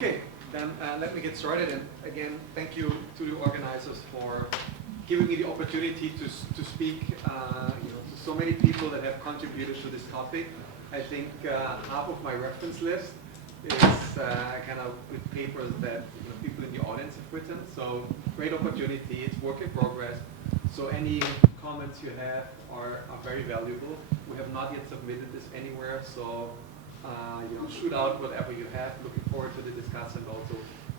Okay, then let me get started. And again, thank you to the organizers for giving me the opportunity to speak to so many people that have contributed to this topic. I think half of my reference list is kind of with papers that people in the audience have written. So great opportunity. It's work in progress. So any comments you have are very valuable. We have not yet submitted this anywhere, so shoot out whatever you have. Looking forward to the discussion also,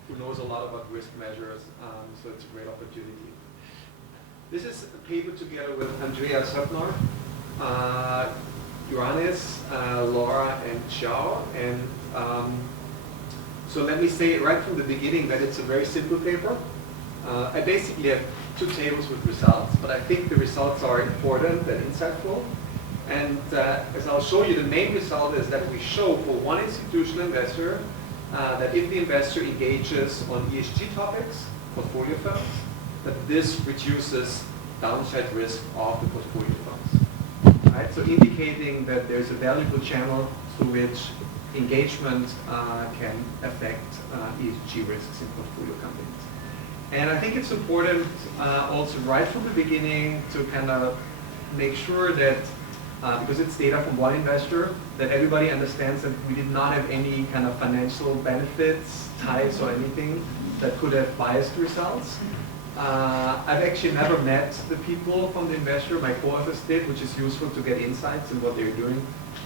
who knows a lot about risk measures, so it's a great opportunity. This is a paper together with Zacharias Sautner, Ioannis, Laura, and Xiao. And so let me say right from the beginning that it's a very simple paper. I basically have two tables with results, but I think the results are important and insightful. And as I'll show you, the main result is that we show for one institutional investor that if the investor engages on ESG topics, portfolio firms, that this reduces downside risk of the portfolio firms. Right? So indicating that there's a valuable channel through which engagement can affect ESG risks in portfolio companies. And I think it's important also right from the beginning to kind of make sure that because it's data from one investor, that everybody understands that we did not have any kind of financial benefits, ties, or anything that could have biased results. I've actually never met the people from the investor. My co-authors did, which is useful to get insights in what they're doing,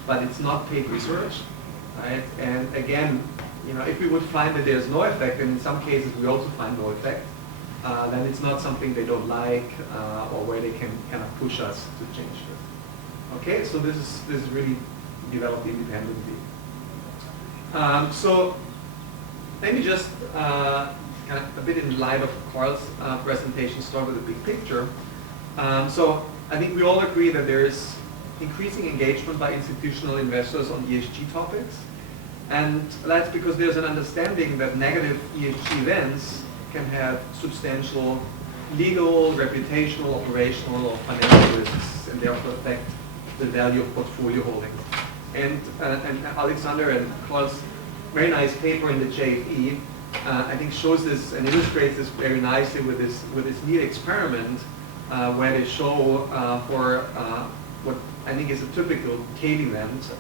but it's not paid research, right? And again, if we would find that there's no effect, and in some cases we also find no effect, then it's not something they don't like or where they can kind of push us to change this. Okay, so this is really developed independently. So let me just kind of a bit in light of Carl's presentation start with a big picture. So I think we all agree that there is increasing engagement by institutional investors on ESG topics, and that's because there's an understanding that negative ESG events can have substantial legal, reputational, operational, or financial risks, and therefore affect the value of portfolio holdings. And Alexander and Carl's very nice paper in the JFE, I think shows this and illustrates this very nicely with this neat experiment where they show for what I think is a typical tail event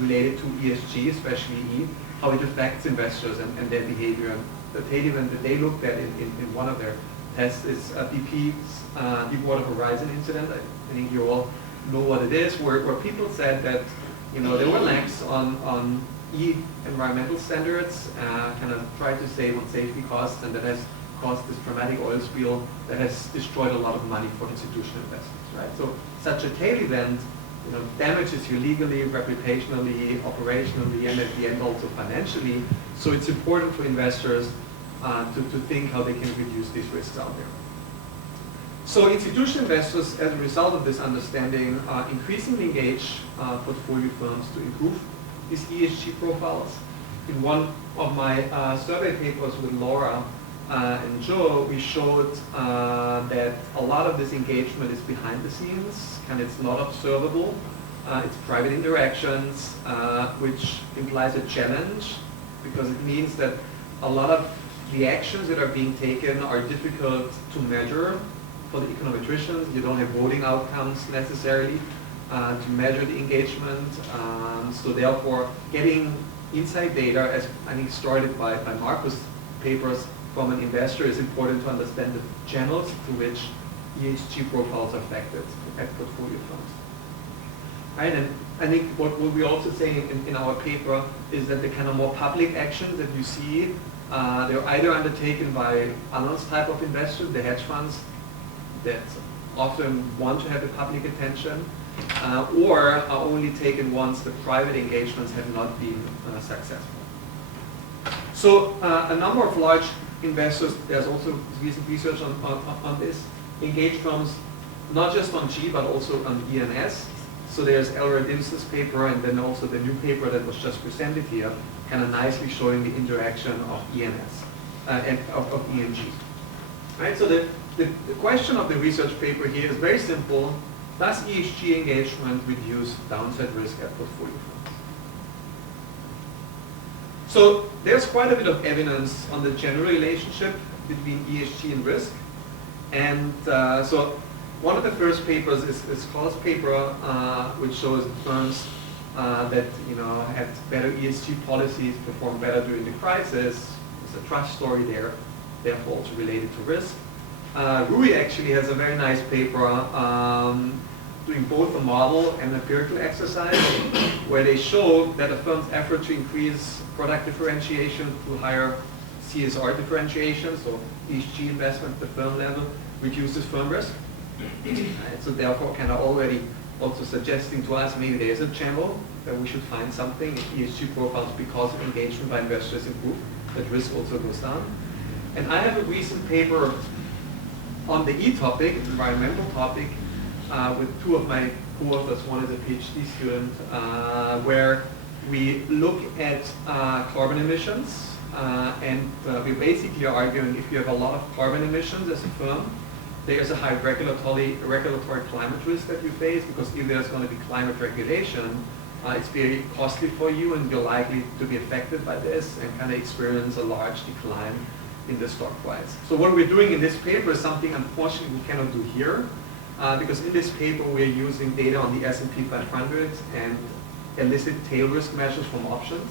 related to ESG, especially E, how it affects investors and their behavior. And the tail event that they looked at in one of their tests is BP's Deepwater Horizon incident. I think you all know what it is, where people said that they were lax on environmental standards, kind of tried to save on safety costs, and that has caused this dramatic oil spill that has destroyed a lot of money for institutional investors. Right? So such a tail event damages you legally, reputationally, operationally, and at the end also financially. So it's important for investors to think how they can reduce these risks out there. So institutional investors, as a result of this understanding, increasingly engage portfolio firms to improve these ESG profiles. In one of my survey papers with Laura and Joe, we showed that a lot of this engagement is behind the scenes, and it's not observable. It's private interactions, which implies a challenge, because it means that a lot of the actions that are being taken are difficult to measure. For the econometricians, you don't have voting outcomes necessarily to measure the engagement. So therefore, getting inside data, as I think started by Marcus' papers from an investor, is important to understand the channels through which ESG profiles are affected at portfolio firms. Right? And I think what we also say in our paper is that the kind of more public actions that you see, they're either undertaken by balanced type of investors, the hedge funds, that often want to have the public attention, or are only taken once the private engagements have not been successful. So a number of large investors, there's also recent research on this, engage firms not just on G but also on E and S. So there's Elroy Dimson's paper, and then also the new paper that was just presented here, kind of nicely showing the interaction of E and S, and of E and G. Right? So the question of the research paper here is very simple. Does ESG engagement reduce downside risk at portfolio firms? So there's quite a bit of evidence on the general relationship between ESG and risk. And so one of the first papers is Cole's paper, which shows firms that had better ESG policies performed better during the crisis. It's a trust story there, therefore also related to risk. Rui actually has a very nice paper doing both a model and empirical exercise where they show that a firm's effort to increase product differentiation through higher CSR differentiation, so ESG investment at the firm level, reduces firm risk. Right, so therefore kind of already also suggesting to us maybe there is a channel that we should find something if ESG profiles because of engagement by investors improve, that risk also goes down. And I have a recent paper on the E topic, environmental topic, with two of my co-authors. One is a PhD student, where we look at carbon emissions, and we're basically arguing if you have a lot of carbon emissions as a firm, there's a high regulatory climate risk that you face, because if there's going to be climate regulation, it's very costly for you and you're likely to be affected by this and kind of experience a large decline in the stock price. So what we're doing in this paper is something unfortunately we cannot do here, because in this paper we're using data on the S&P 500 and elicit tail risk measures from options,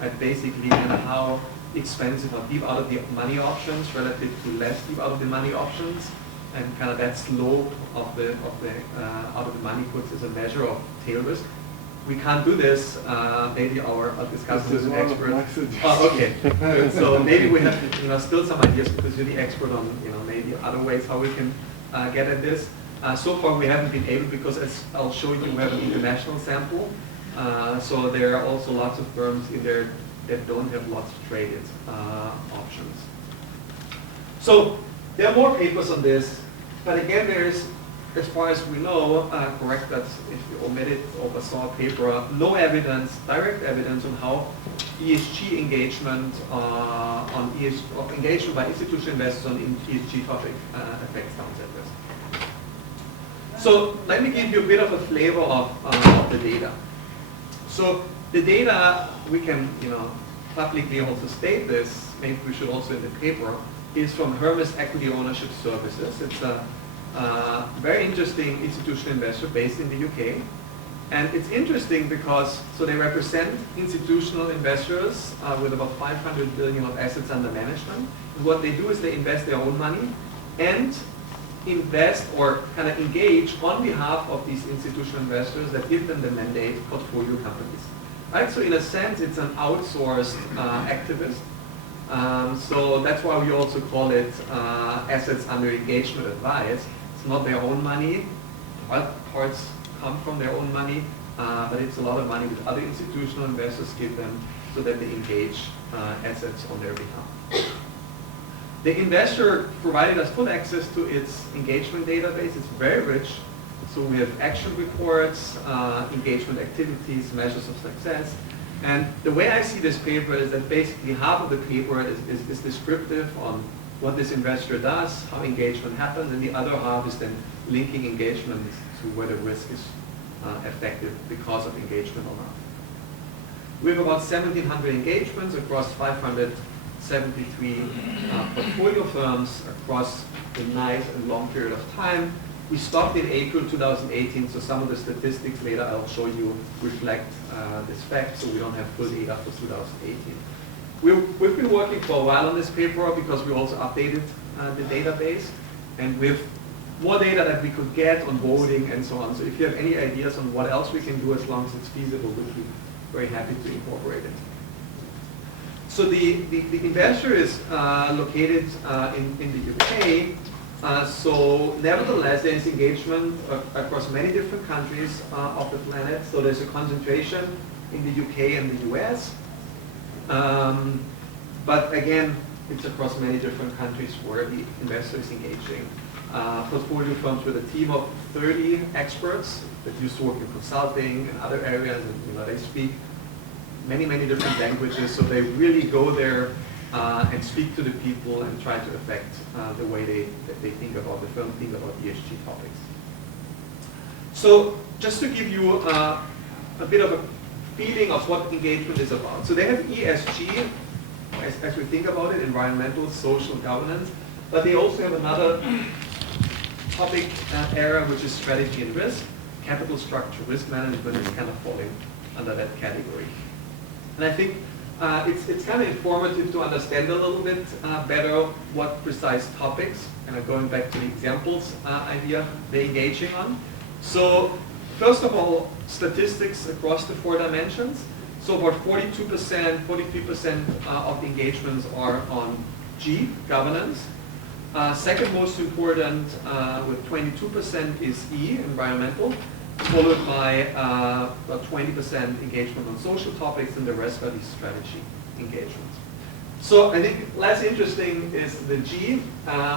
and basically how expensive or deep out of the money options relative to less deep out of the money options, and kind of that slope of the out of the money puts as a measure of tail risk. We can't do this. Maybe I'll discuss this with experts. Oh, okay. Good. So maybe we have still some ideas, because you're the expert on maybe other ways how we can get at this. So far we haven't been able, because as I'll show you, we have an international sample. So there are also lots of firms in there that don't have lots of traded options. So there are more papers on this, but again there is, as far as we know, correct that if you omitted or saw a paper, no evidence, direct evidence on how ESG engagement engagement by institutional investors on ESG topic affects downside risk. So let me give you a bit of a flavor of the data. So the data, we can publicly also state this, maybe we should also in the paper, is from Hermes Equity Ownership Services. It's a very interesting institutional investor based in the UK. And it's interesting because, so they represent institutional investors with about 500 billion of assets under management. And what they do is they invest their own money and invest or kind of engage on behalf of these institutional investors that give them the mandate portfolio companies. Right? So in a sense, it's an outsourced activist. So that's why we also call it assets under engagement advice. It's not their own money. Parts come from their own money, but it's a lot of money that other institutional investors give them so that they engage assets on their behalf. The investor provided us full access to its engagement database. It's very rich. So we have action reports, engagement activities, measures of success. And the way I see this paper is that basically half of the paper is descriptive on what this investor does, how engagement happens, and the other half is then linking engagement to whether risk is effective because of engagement or not. We have about 1,700 engagements across 573 portfolio firms across a nice and long period of time. We stopped in April 2018, so some of the statistics later I'll show you reflect this fact, so we don't have full data for 2018. We've been working for a while on this paper because we also updated the database, and with more data that we could get on voting and so on. So if you have any ideas on what else we can do as long as it's feasible, we'd be very happy to incorporate it. So the investor is located in the UK. So nevertheless, there is engagement across many different countries of the planet. So there's a concentration in the UK and the US. But again, it's across many different countries where the investor is engaging. Portfolio firms with a team of 30 experts that used to work in consulting and other areas, and they speak many different languages, so they really go there and speak to the people and try to affect the way they think about the firm, think about ESG topics. So just to give you a bit of a feeling of what engagement is about. So they have ESG, as we think about it, environmental, social, governance, but they also have another topic area, which is strategy and risk. Capital structure, risk management is kind of falling under that category. And I think it's kind of informative to understand a little bit better what precise topics, and I'm going back to the examples idea, they're engaging on. So first of all, statistics across the 4 dimensions. So about 42%, 43% of the engagements are on G, governance. Second most important with 22% is E, environmental, followed by about 20% engagement on social topics, and the rest are these strategy engagements. So I think less interesting is the G.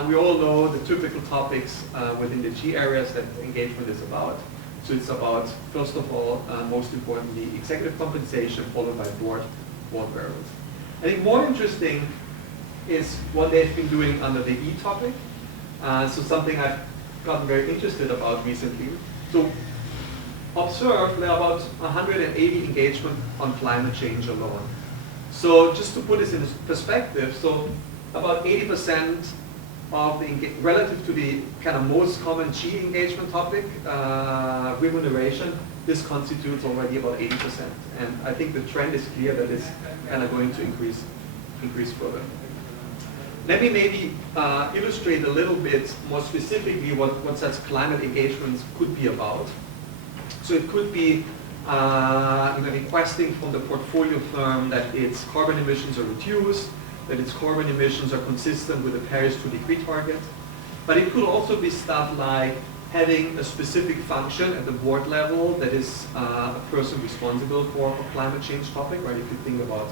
We all know the typical topics within the G areas that engagement is about. So it's about, first of all, most importantly, executive compensation, followed by board variables. I think more interesting is what they've been doing under the E topic. So something I've gotten very interested about recently. So observe there are about 180 engagement on climate change alone. So just to put this in perspective, so about 80% of the, relative to the kind of most common G engagement topic, remuneration, this constitutes already about 80%. And I think the trend is clear that it's kind of going to increase further. Let me maybe illustrate a little bit more specifically what such climate engagements could be about. So it could be requesting from the portfolio firm that its carbon emissions are reduced, that its carbon emissions are consistent with the Paris 2-degree target. But it could also be stuff like having a specific function at the board level that is a person responsible for a climate change topic, right? If you think about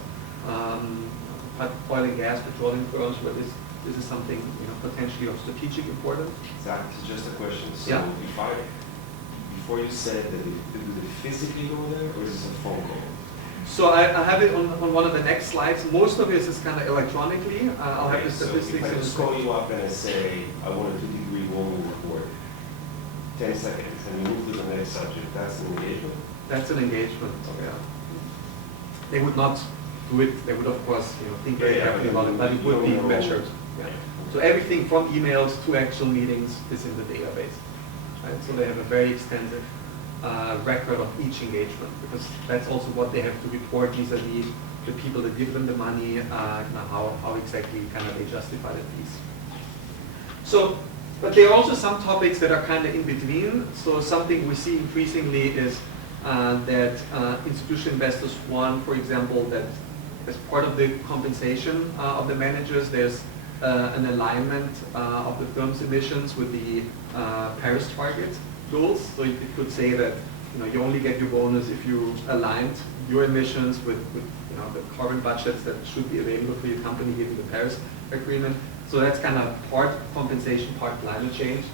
oil and gas, petroleum firms, where this is something potentially of strategic importance. Zach, just a question. So yeah. Before you said that do they physically go there, or is this a phone call? So I have it on one of the next slides. Most of it is kind of electronically. I'll have the statistics. So if I just call you up and I say, I want a 2-degree warming report, 10 seconds, and you move to the next subject, that's an engagement? That's an engagement, yeah. They would not do it. They would, of course, think very carefully about it, but it would be measured. Yeah. So everything from emails to actual meetings is in the database. Right? So they have a very extensive record of each engagement, because that's also what they have to report vis-a-vis the people that give them the money, how exactly they justify the fees. So, but there are also some topics that are kind of in between. So something we see increasingly is that institutional investors want, for example, that as part of the compensation of the managers, there's an alignment of the firm's emissions with the Paris target goals. So it could say that you only get your bonus if you aligned your emissions with the carbon budgets that should be available for your company given the Paris agreement. So that's kind of part compensation, part climate change.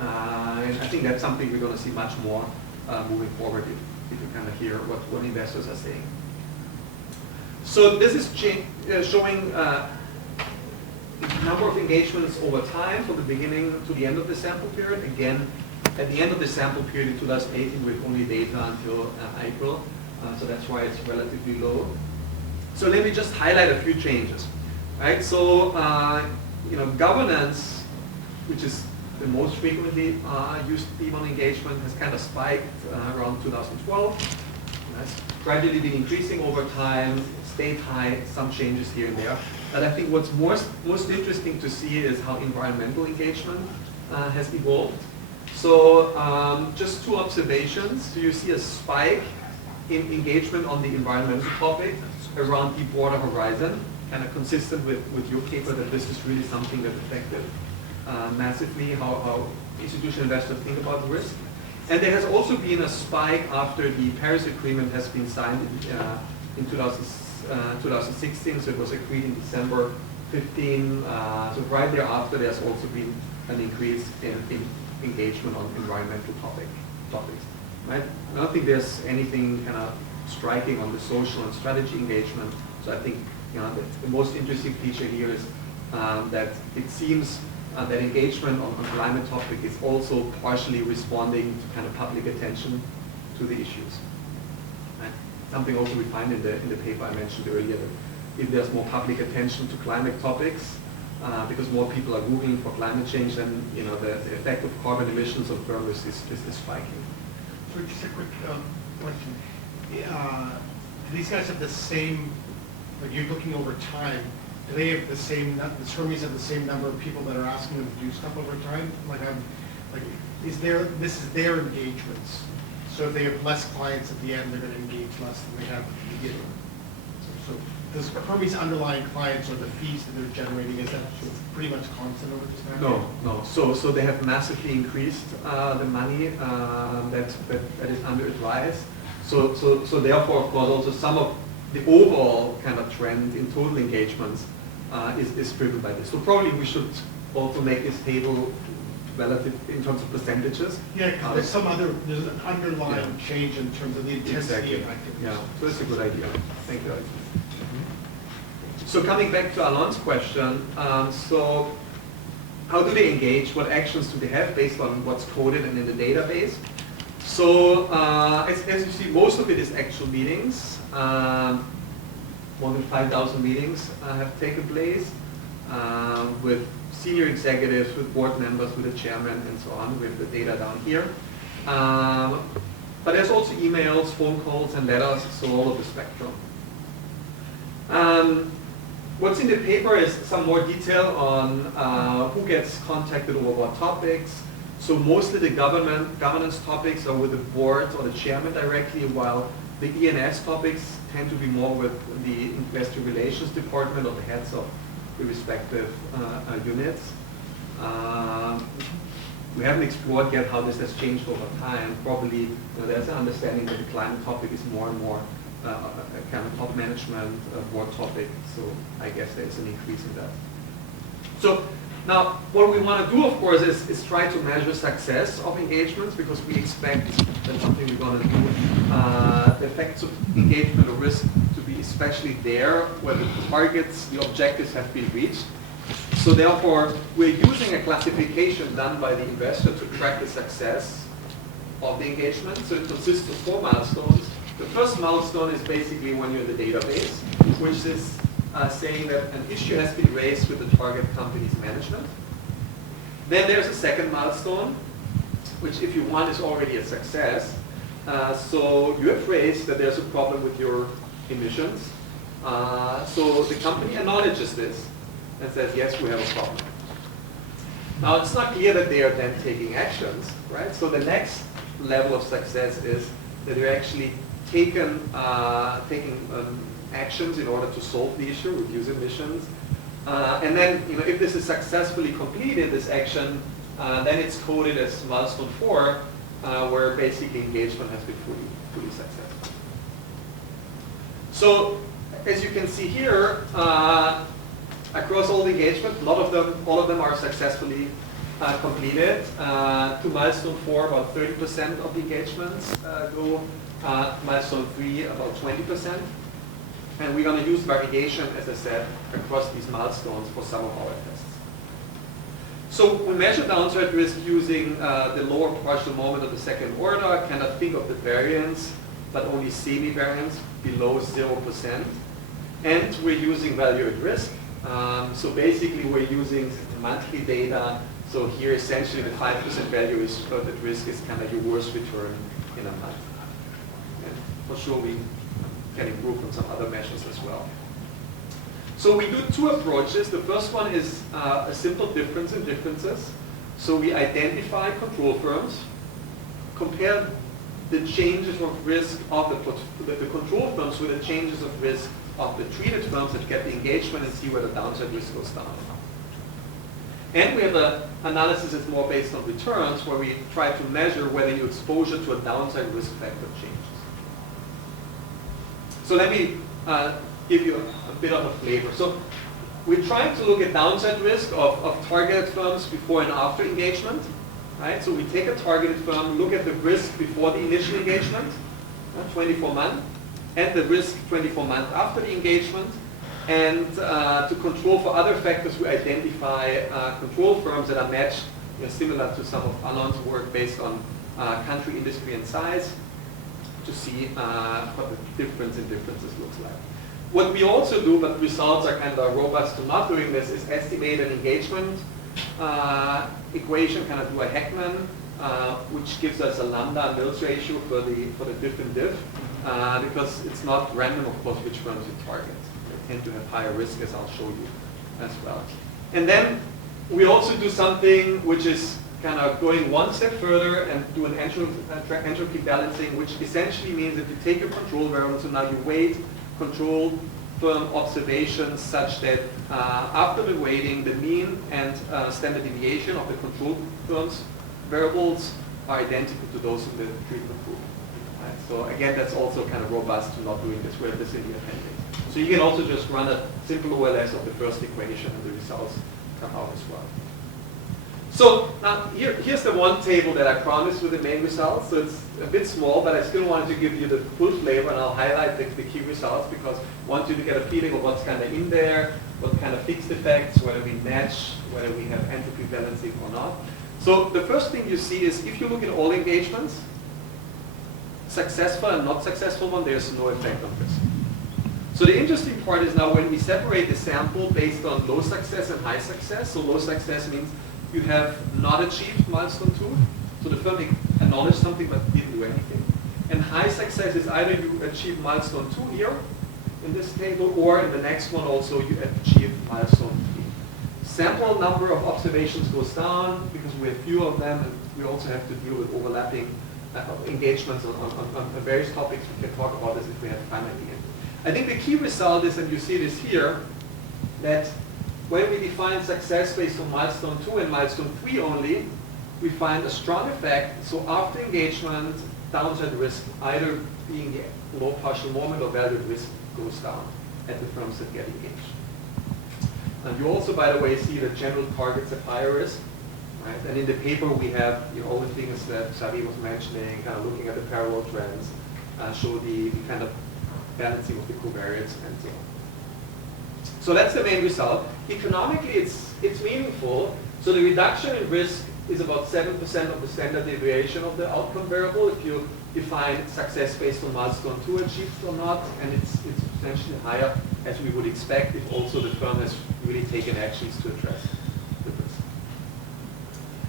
And I think that's something we're going to see much more moving forward if you kind of hear what investors are saying. So this is showing number of engagements over time from the beginning to the end of the sample period. Again, at the end of the sample period in 2018, with only data until April, so that's why it's relatively low. So let me just highlight a few changes. Right? So governance, which is the most frequently used theme on engagement, has kind of spiked around 2012. That's gradually been increasing over time, stayed high, some changes here and there. But I think what's most interesting to see is how environmental engagement has evolved. So just 2 observations. So you see a spike in engagement on the environmental topic around the border horizon, kind of consistent with your paper that this is really something that affected massively how institutional investors think about risk. And there has also been a spike after the Paris Agreement has been signed in 2016, so it was agreed in December 15. So right thereafter, there's also been an increase in engagement on environmental topics. Right? I don't think there's anything kind of striking on the social and strategy engagement. So I think the most interesting feature here is that it seems that engagement on climate topic is also partially responding to kind of public attention to the issues. Right? something also we find in the paper I mentioned earlier. If there's more public attention to climate topics, because more people are Googling for climate change, then the effect of carbon emissions of firms is spiking. So just a quick question. Do these guys have the same, like you're looking over time, do they have the same, the Hermes have the same number of people that are asking them to do stuff over time? This is their engagements. So if they have less clients at the end, they're going to engage less than they have at the beginning. So does Hermes' underlying clients or the fees that they're generating, is that pretty much constant over this time? No. So they have massively increased the money that is under advice. So therefore, of course, also some of the overall kind of trend in total engagements is driven by this. So probably we should also make this table relative in terms of percentages. Yeah, because there's an underlying change in terms of the intensity of activities. Yeah, so that's a good idea. Thank you. So coming back to Alain's question, so how do they engage? What actions do they have based on what's coded and in the database? So as you see, most of it is actual meetings. More than 5,000 meetings have taken place with senior executives, with board members, with the chairman, and so on. We have the data down here. But there's also emails, phone calls, and letters, so all of the spectrum. What's in the paper is some more detail on who gets contacted over what topics. So mostly the governance topics are with the board or the chairman directly, while the E&S topics tend to be more with the investor relations department or the heads of the respective units. We haven't explored yet how this has changed over time. Probably there's an understanding that the climate topic is more and more a kind of top management board topic. So I guess there's an increase in that. So now what we want to do, of course, is try to measure success of engagements, because we expect that's something we're going to do. The effects of engagement or risk to be especially there where the targets, the objectives have been reached. So therefore, we're using a classification done by the investor to track the success of the engagement. So it consists of 4 milestones. The first milestone is basically when you're in the database, which is saying that an issue has been raised with the target company's management. Then there's a second milestone, which if you want is already a success. So you have raised that there's a problem with your emissions. So the company acknowledges this and says, yes, we have a problem. Now it's not clear that they are then taking actions, right? So the next level of success is that they're actually taking actions in order to solve the issue, reduce emissions. And then, if this is successfully completed, this action, then it's coded as milestone 4, where basically engagement has been fully successful. So, as you can see here, across all the engagement, all of them are successfully completed. To milestone 4, about 30% of the engagements go. Milestone 3, about 20%. And we're going to use variation, as I said, across these milestones for some of our tests. So we measure downside risk using the lower partial moment of the second order, kind of think of the variance, but only semi-variance below 0%. And we're using value at risk. So basically we're using monthly data. So here essentially the 5% value is at risk is kind of your worst return in a month. And for sure we can improve on some other measures as well. So we do 2 approaches. The first one is a simple difference in differences. So we identify control firms, compare the changes of risk of the control firms with the changes of risk of the treated firms that get the engagement, and see where the downside risk goes down. And we have an analysis that's more based on returns, where we try to measure whether your exposure to a downside risk factor changes. So let me give you a bit of a flavor. So we're trying to look at downside risk of targeted firms before and after engagement. Right? So we take a targeted firm, look at the risk before the initial engagement, 24 months, and the risk 24 months after the engagement. And to control for other factors, we identify control firms that are matched, similar to some of Alain's work based on country, industry, and size, to see what the difference in differences looks like. What we also do, but the results are kind of robust to not doing this, is estimate an engagement equation, kind of do a Heckman, which gives us a lambda Mills ratio for the different diff, because it's not random, of course, which firms you target. They tend to have higher risk, as I'll show you as well. And then we also do something which is kind of going one step further and do an entropy balancing, which essentially means that you take your control variable, so now you weight control firm observations such that after the weighting, the mean and standard deviation of the control firm's variables are identical to those in the treatment group. Right? So again, that's also kind of robust to not doing this. We have this in the appendix. So you can also just run a simple OLS of the first equation and the results come out as well. So now here's the one table that I promised with the main results. So it's a bit small, but I still wanted to give you the full flavor, and I'll highlight the key results because I want you to get a feeling of what's kind of in there, what kind of fixed effects, whether we match, whether we have entropy balancing or not. So the first thing you see is if you look at all engagements, successful and not successful one, there's no effect on this. So the interesting part is now when we separate the sample based on low success and high success, so low success means you have not achieved milestone 2, so the firm acknowledged something but didn't do anything. And high success is either you achieve milestone 2 here in this table, or in the next one also you achieve milestone 3. Sample number of observations goes down because we have fewer of them, and we also have to deal with overlapping engagements on various topics. We can talk about this if we have time at the end. I think the key result is, and you see this here, that when we define success based on milestone 2 and milestone 3 only, we find a strong effect. So after engagement, downside risk, either being the low partial moment or value risk, goes down at the firms that get engaged. And you also, by the way, see that general targets have higher risk. Right? And in the paper we have all the things that Xavi was mentioning, kind of looking at the parallel trends, show the kind of balancing of the covariates and so on. So that's the main result. Economically, it's meaningful. So the reduction in risk is about 7% of the standard deviation of the outcome variable if you define success based on milestone 2 achieved or not, and it's substantially higher as we would expect if also the firm has really taken actions to address the risk.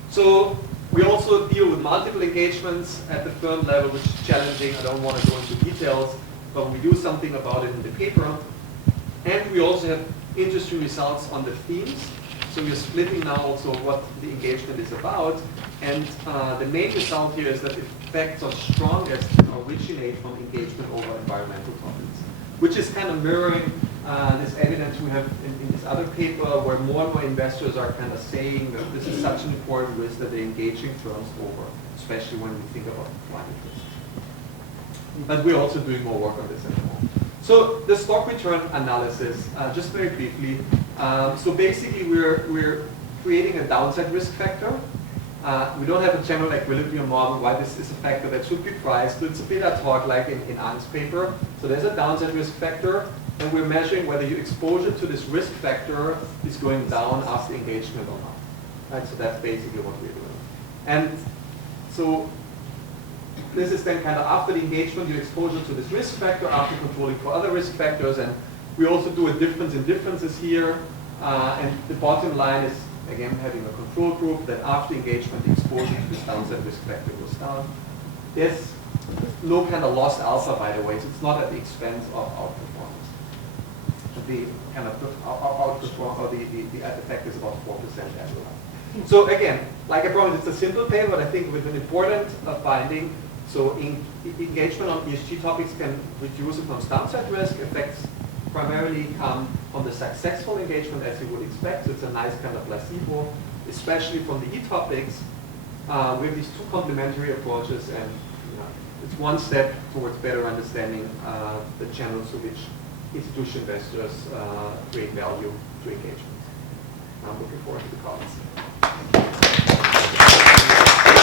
So we also deal with multiple engagements at the firm level, which is challenging. I don't want to go into details, but we do something about it in the paper. And we also have interesting results on the themes. So we're splitting now also what the engagement is about. And the main result here is that effects are strongest originate from engagement over environmental topics, which is kind of mirroring this evidence we have in this other paper where more and more investors are kind of saying that this is such an important risk that they're engaging firms over, especially when we think about climate risk. But we're also doing more work on this at the moment. So the stock return analysis, just very briefly. So basically we're creating a downside risk factor. We don't have a general equilibrium model why this is a factor that should be priced. So it's a bit ad hoc like in An's paper. So there's a downside risk factor, and we're measuring whether your exposure to this risk factor is going down after engagement or not. Right? So that's basically what we're doing. And so this is then kind of after the engagement, your exposure to this risk factor, after controlling for other risk factors, and we also do a difference in differences here. And the bottom line is, again, having a control group that after engagement, the exposure to this downside risk factor goes down. There's no kind of lost alpha, by the way, so it's not at the expense of outperformance. The kind of outperform, or the effect is about 4% annualized. So again, like I promised, it's a simple paper, but I think with an important finding. So engagement on ESG topics can reduce the firm's downside risk. Effects primarily come from the successful engagement, as you would expect. So it's a nice kind of placebo, especially from the E-topics. We have these two complementary approaches, and it's one step towards better understanding the channels through which institutional investors create value through engagement. I'm looking forward to the comments.